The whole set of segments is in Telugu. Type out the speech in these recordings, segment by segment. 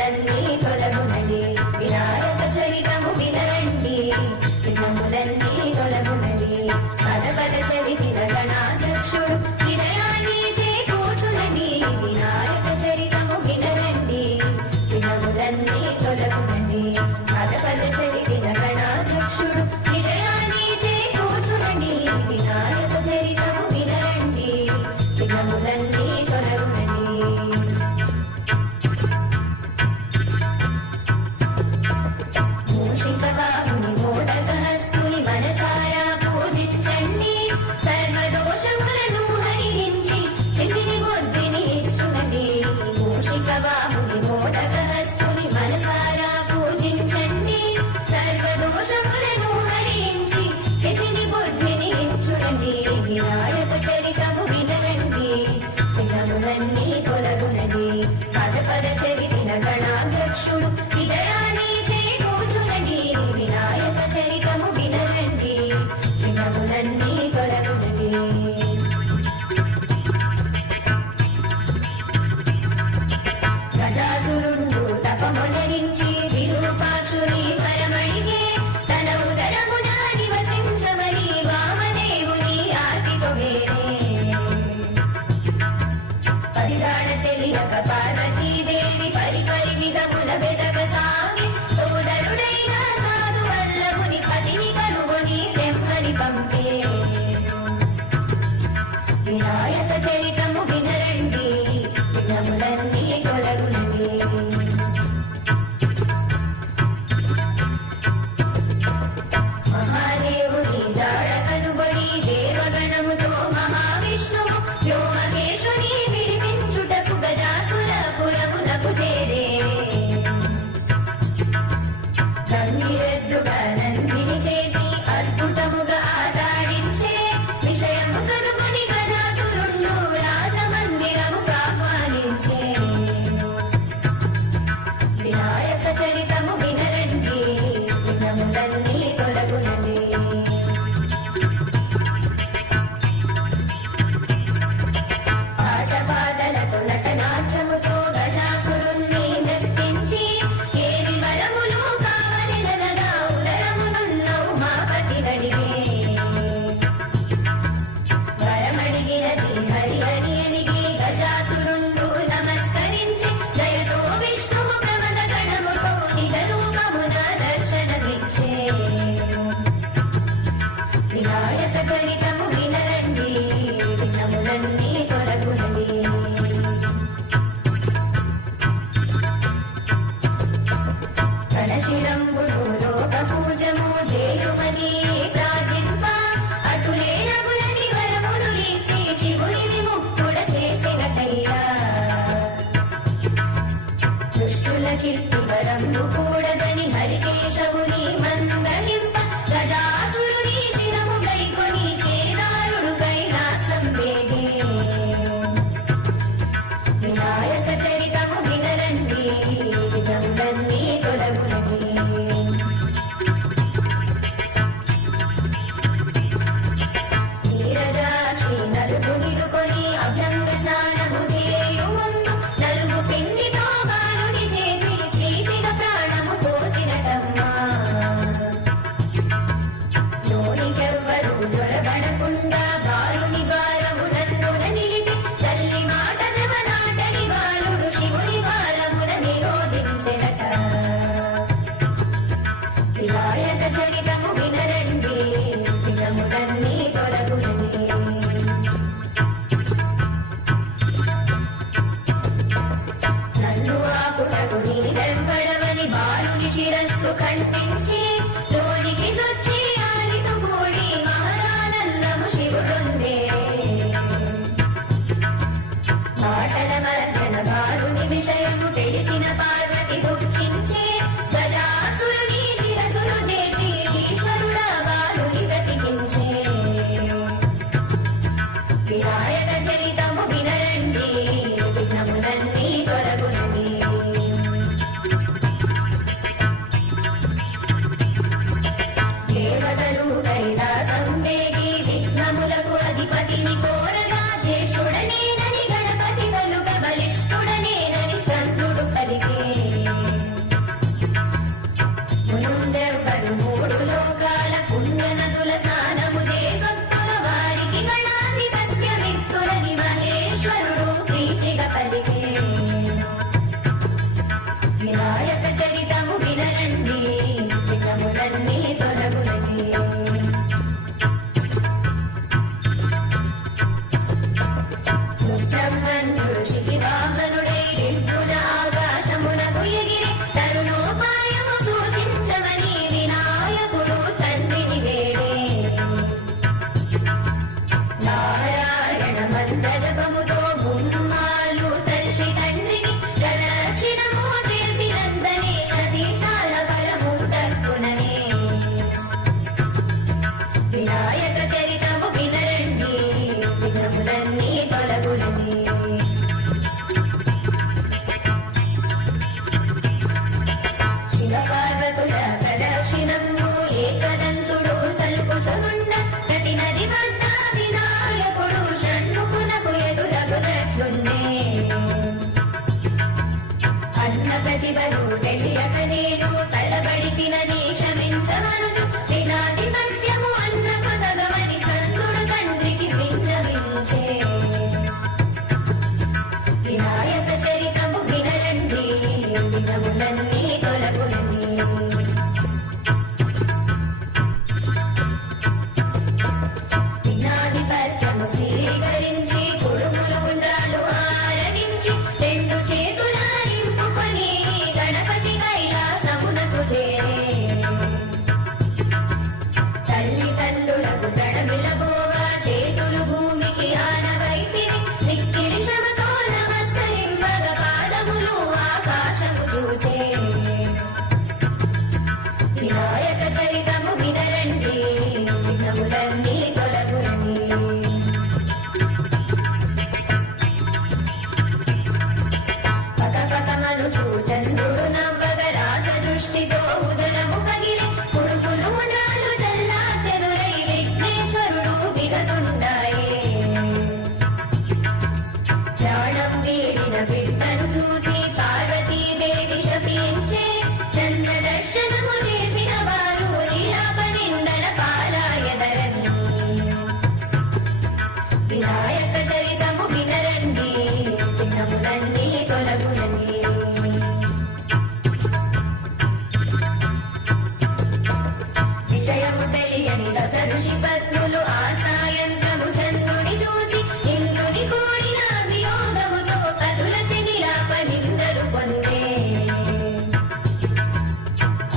విఘ్నములన్నీ తొలగునండి. వినాయక చరితము వినరండి, విఘ్నములన్నీ తొలగునండి. పదపద చరితిన గణాధ్యక్షుడు విజయాన్ని చేకూర్చునండి. వినాయక చరితము వినరండి, విఘ్నములన్నీ తొలగునండి. పదపద చరితిన గణాధ్యక్షుడు విజయాన్ని చేకూర్చునండి. వినాయక చరితము వినరండి, విఘ్నములన్నీ తొలగునండి. మూషికవాహుని మోదకహస్తుని మనసారా పూజించండి. సర్వదోషములను హరించి సిద్ధిని బుద్ధిని ఇచ్చునండి. మూషికవాహుని మోదకహస్తుని మనసారా పూజించండి. సర్వదోషములను హరించి సిద్ధిని బుద్ధిని ఇచ్చునండి. వినాయక చరితము వినరండి, విఘ్నములన్నీ తొలగునండి. పద చరితిన గణాధ్యక్షుడు విజయాన్ని చేకూర్చునండి. వినాయక చరితము వినరండి, విఘ్నములన్నీ తొలగునండి. గజాసురుండు తపమునరించి విరూపాక్షుని వరమడిగే, తన ఉదరమున నివసించమని వామదేవుని ఆర్తితో వేడే. పరిగాడ తెలియక పార్వతీదేవి పరిపరి విధముల వెదక సాగి, సోదరుడైన సాధు వల్లభుని పతిని కనుగొని తెమ్మని పంపే. వినాయక చరితము వినరండి, విఘ్నములన్నీ తొలగునండి. మహాదేవుని జాడ కనుబడి దేవగణముతో మహావిష్ణువు వ్యోమకేశుని విడిపించుటకు గజాసురపురమునకు చేరే. గంగిరెద్దుగా నందిని చేసి అద్భుతముగా ఆటాడించే. విషయము కనుగొని గజాసురుండు రాజమందిరముకు ఆహ్వానించే. వినాయక చరితము వినరండి, విఘ్నములన్నీ తొలగునండి. ఆటపాటలతో నటనాట్యముతో గజాసురుణ్ణి మెప్పించి, ఏవి వరములు కావలెననగా ఉదరమునున్నవు మాపతి నడిగే. వరమడిగినది హరి హరి అనిగి గజాసురుండు నమస్కరించి, దయతో విష్ణువు ప్రమద గణముతో నిజ రూపమున దర్శనమిచ్చే. వినాయక చరితము వినరండి, విఘ్నములన్నీ తొలగునండి. కలశిరంబును లోక పూజము చేయుమని ప్రార్థింప, అటులే రఘులని వరములు ఇచ్చి శివుని విముక్తుడ చేసినటయ్యా. దుష్టుల కీర్తి వరము కూడదని హరికేశవుని మందలింప, గజాసురుని శిరము గైకొని కేదారుడు కైలాసం వేగే. వినాయక చరితము వినరండి, విఘ్నములన్నీ తొలగునండి. నీరజాక్షి నలుగు నిలుకొని అభ్యంగ స్నానము చేయు ముందు, నలుగు పిండితో బాలుని చేసి ప్రీతిగా ప్రాణము పోసినటమ్మా. లోనికెవ్వరు జ్వరపడకుండా బాలుని ద్వారము నన్నున నిలిపి, తల్లి మాట జవనాటని బాలుడు శివుని భారముల నిరోధించెనట. వినాయక చరితము వినరండి, విఘ్నములన్నీ తొలగునండి. నన్ను ఆపుటకు నీరెవ్వడమని బాలుని శిరస్సు ఖండించి, లోనికి చొచ్చి ఆలితో కూడి మహదానందము శివుడొందే. మాటల మధ్యన బాలుని విషయము తెలిసిన పార్వతి దుఃఖించి, గజాసురుని శిరసును చేర్చి ఈశ్వరుడా బాలుని బ్రతికించే. వినాయక చరితము వినరండి, విఘ్నములన్నీ తొలగునండి. దేవతలు కైలాసం వేగి విఘ్నములకు అధిపతిని కోరగా, జేషుడనేనని గణపతి పలుక చూసే వినాయక చరితము వినరండి విఘ్నములన్నీ తొలగునండి పకపకమను చంద్రుడు నవ్వగ రాజ దృష్టితో ఉదరము కగిలి పురుగులు ఉండాలు చల్లా చెదురై విఘ్నేశ్వరుడు విగతుండాయే ప్రాణం వీడిన బిడ్డను చూసి పార్వతీదేవి శపించే చంద్ర దర్శనము చేసిన వారు నీలాపనిందల పాలాయదరని వినాయక చరితము వినరండి విఘ్నములన్నీ తొలగునండి విషయము తెలియని సతఋషి పత్నులు ఆ సాయంత్రము చంద్రుని చూసి ఇంద్రుని కూడిన వియోగముతో కదుల చెగిలాపనిందరు పొందే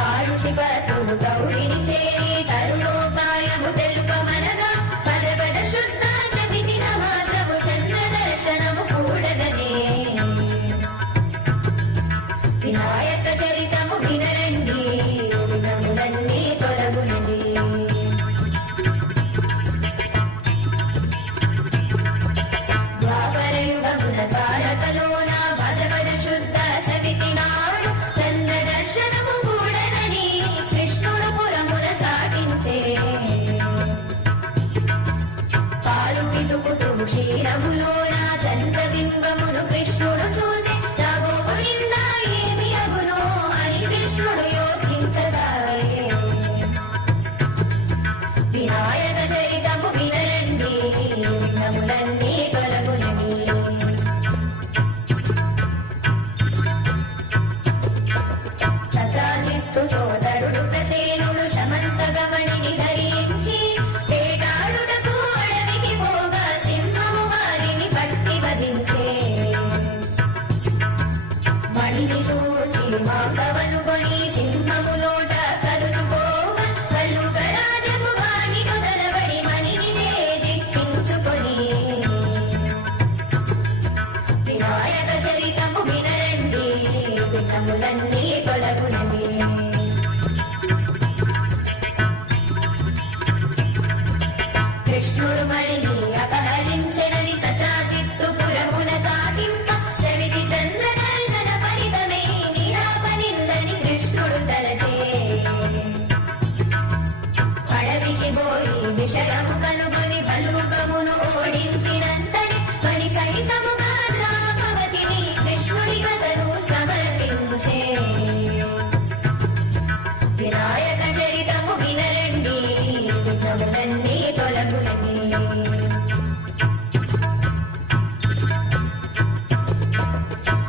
ఆ ఋషి పత్నులు గౌరిని చేరి తరుణోపాయము తెలుపమనగా పదపద శుద్ధ చదివిన మాత్రము చంద్ర దర్శనము కూడదనే వినాయక చరితము వినరండి విఘ్నములన్నీ తొలగునండి ద్వాపరయుగమున ద్వారకలోన భాద్రపద శుద్ధ చవితి నాడు చంద్ర దర్శనము కూడనని కృష్ణుడు పురమున చాటించే పాలు పితుకుతూ క్షీరములోన చంద్రబింబమును కృష్ణుడు చూసి తగోవిందా ఏమి అగునో అని కృష్ణుడు యోచించసాగే వినాయక చరితము వినరండి విఘ్నములన్నీ తొలగునని సత్రాజిత్తు సోదరుడు ప్రసేనుడు శమంతగమణిని ధరించి వేటాడుటకు అడవికి పోగా సింహము వారిని పట్టి వధించే మణిని చూచి మాంసవనుకొని సింహము నోట కలుచుకోగా కల్లుక రాజము వాణి మొదలబడి మణిని చేజిక్కించుకొని వినాయక చరితము వినరండి విఘ్నములన్నీ తొలగునని కృష్ణుడు మణిని అపహరించెనని సత్రాజిత్తు పురమున చాటింప చవితి చంద్ర దర్శన ఫలితమే నీలాపనిందని కృష్ణుడు తలచే అడవికి పోయి విషయము కనుగొని బలుకమును ఓడించినంతని మణి సహితముగా ద్రామవతిని కృష్ణుడి కథను సమర్పించే వినాయక చరితము వినరండి విఘ్నములన్నీ తొలగునని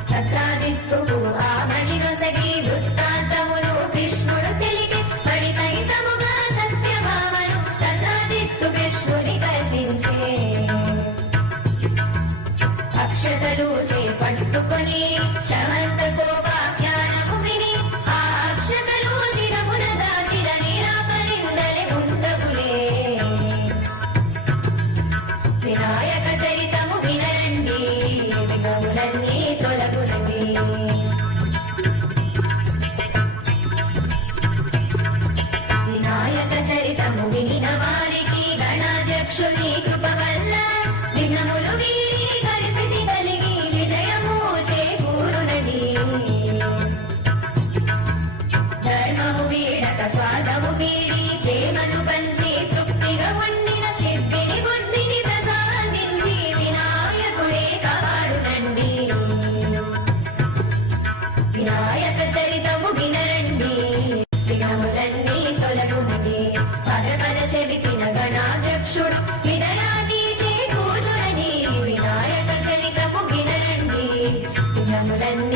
సత్రాజిత్తుకు ఆ మణి నొసగి వృత్తాంతమును కృష్ణుడు తెలిపి మణి సహితముగా సత్యభామను సత్రాజిత్తు కృష్ణుడి కల్పించే అక్షతలు చేపట్టుకొని శమంతకోపాఖ్యానము విని ఆ అక్షతలు శిరమున దాచిన నీలాపనిందలి ఉండగులే వినాయక చరితము వినరండి విఘ్నములన్నీ తొలగునండి వినాయక చరితము వినిన వారికి గణాధ్యక్షుని కృప వల్ల విఘ్నములు వీడి కలిసిది కలిగి విజయము చేకూరునది ధర్మము వీడక స్వార్థము వీడి ప్రేమను పంచి తృప్తిగా ఉండిన సిద్ధిని బుద్ధిని ప్రసాదించి వినాయకుడే కాపాడునండి వినాయక చరితము వినరండి విఘ్నములన్నీ తొలగునది పదపద చెవికిన గణాధ్యక్షుడు విదయాది చేకూర్చునని వినాయక చరితము వినరండి విఘ్నములన్నీ